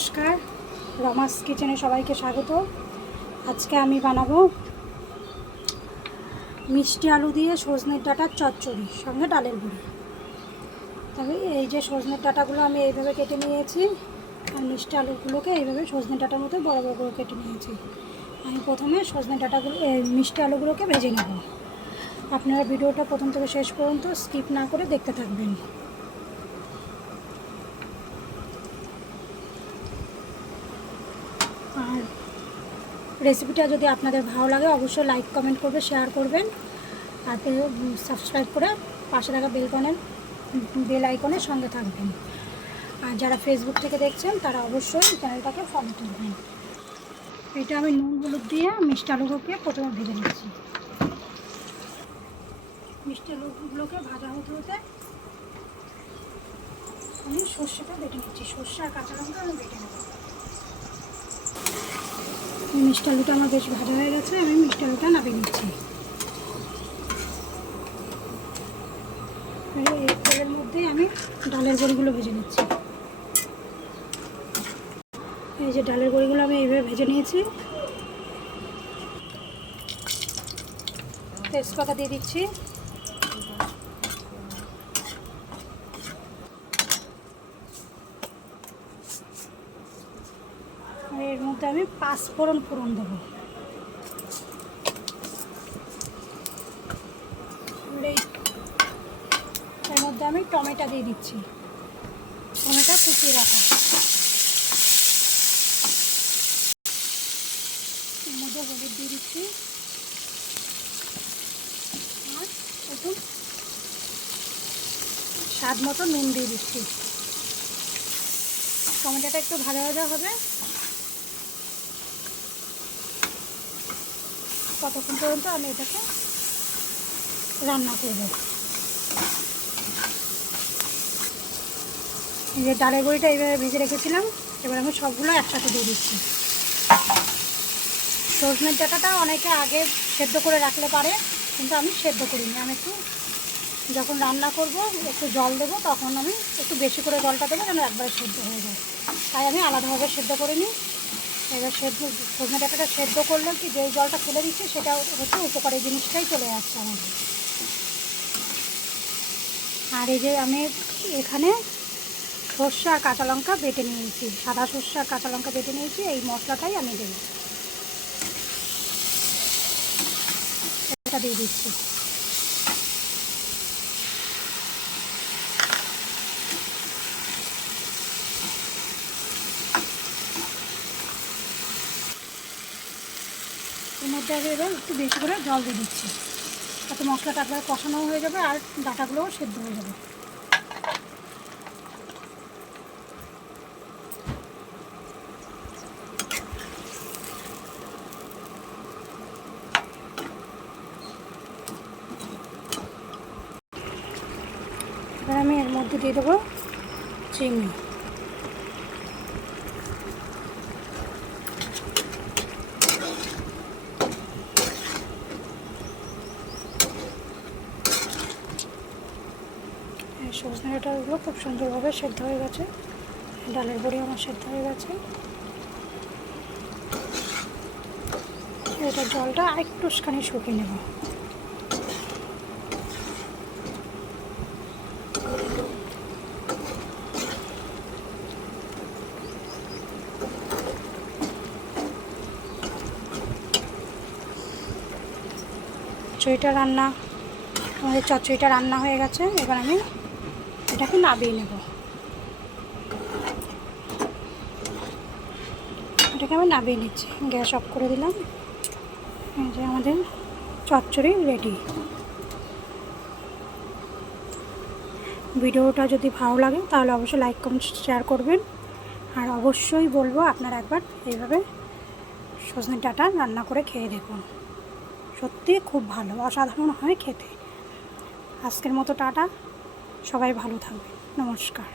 নমস্কার, রমাস কিচেনে সবাইকে স্বাগত। আজকে আমি বানাবো মিষ্টি আলু দিয়ে সজনের ডাঁটার চচ্চড়ি সঙ্গে ডালের বড়ি। তবে এই যে সজনের ডাঁটাগুলো আমি এইভাবে কেটে নিয়েছি, আর মিষ্টি আলুগুলোকে এইভাবে সজনে ডাঁটার মতো বড় বড় করে কেটে নিয়েছি। আমি প্রথমে সজনে ডাঁটাগুলো মিষ্টি আলুগুলোকে ভেজে নেব। আপনারা ভিডিওটা প্রথম থেকে শেষ পর্যন্ত স্কিপ না করে দেখতে থাকবেন। আর রেসিপিটা যদি আপনাদের ভালো লাগে অবশ্যই লাইক কমেন্ট করবে, শেয়ার করবেন, আর সাবস্ক্রাইব করে পাশে থাকা বেল আইকনের সঙ্গে থাকবেন। আর যারা ফেসবুক থেকে দেখছেন তারা অবশ্যই চ্যানেলটাকে ফলো করবেন। এটা আমি নুন হলুদ দিয়ে মিষ্টি আলুগুলোকে প্রথমে ভেজে নিচ্ছি। মিষ্টি আলুগুলোকে ভাজা হতে হতে আমি সর্ষেটা বেটে নিচ্ছি। সর্ষে আর কাঁচা লঙ্কা আমি বেটে নেব। মিষ্টি আলুটা আমার বেশ ভাজা হয়ে গেছে, আমি মিষ্টি আলুটা নামিয়ে নিচ্ছি। এই তেলের মধ্যেই আমি ডালের বড়িগুলো ভেজে নিচ্ছি। এই যে ডালের বড়িগুলো আমি এইভাবে ভেজে নিয়েছি। তেজপাতা দিয়ে দিচ্ছি, এর মধ্যে আমি 5 ফোড়ন দেবো। এর মধ্যে আমি টমেটো দিয়ে দিচ্ছি, টমেটো কুচিয়ে রাখা। এর মধ্যে হলুদ দিয়ে দিচ্ছি, আর একটু স্বাদ মতো নুন দিয়ে দিচ্ছি। টমেটোটা একটু ভাজা ভাজা হবে ততক্ষণ পর্যন্ত আমি এটাকে রান্না করব। এই যে ডালের বড়িটা এইভাবে ভেজে রেখেছিলাম, এবার আমি সবগুলো একসাথে দিয়ে দিচ্ছি। সজনের ডাঁটাটা অনেকে আগে সেদ্ধ করে রাখলে পারে, কিন্তু আমি সেদ্ধ করিনি। আমি একটু যখন রান্না করব একটু জল দেবো, তখন আমি একটু বেশি করে জলটা দেবো যেন একবারে সেদ্ধ হয়ে যায়, তাই আমি আলাদাভাবে সেদ্ধ করে নিই। এবার সজনে ডাঁটাটা সেদ্ধ করলে কি যেই জলটা ফেলে দিচ্ছি সেটা হচ্ছে উপকারী জিনিসটাই চলে আসছে আমাদের। আর এই যে আমি এখানে সর্ষে আর কাঁচা লঙ্কা বেটে নিয়েছি, সাদা সর্ষে আর কাঁচা লঙ্কা বেটে নিয়েছি। এই মশলাটাই আমি দেবো, এটা দিয়ে দিচ্ছি। এর মধ্যে আমি এবার একটু বেশি করে জল দিয়ে দিচ্ছি, তাতে মশলাটা একবারে কষানো হয়ে যাবে আর ডাঁটাগুলোও সেদ্ধ হয়ে যাবে। এবার আমি এর মধ্যে দিয়ে দেবো চিনি। সজনে ডাঁটাগুলো খুব সুন্দরভাবে সেদ্ধ হয়ে গেছে, ডালের বড়ি আমার সেদ্ধ হয়ে গেছে। এটা জলটা আরেকটুখানি শুকিয়ে নেব। আমাদের চচ্চড়িটা রান্না হয়ে গেছে। এবার আমি এটাকে নামিয়ে নেব। এটাকে আমি নামিয়ে নিচ্ছি, গ্যাস অফ করে দিলাম। এই যে আমাদের চচ্চড়ি রেডি। ভিডিওটা যদি ভালো লাগে তাহলে অবশ্যই লাইক কমেন্ট শেয়ার করবেন। আর অবশ্যই বলবো আপনারা একবার এইভাবে সজনে ডাঁটা রান্না করে খেয়ে দেখুন, সত্যি খুব ভালো, অসাধারণ হয় খেতে। আজকের মতো টাটা, সবাই ভালো থাকবেন, নমস্কার।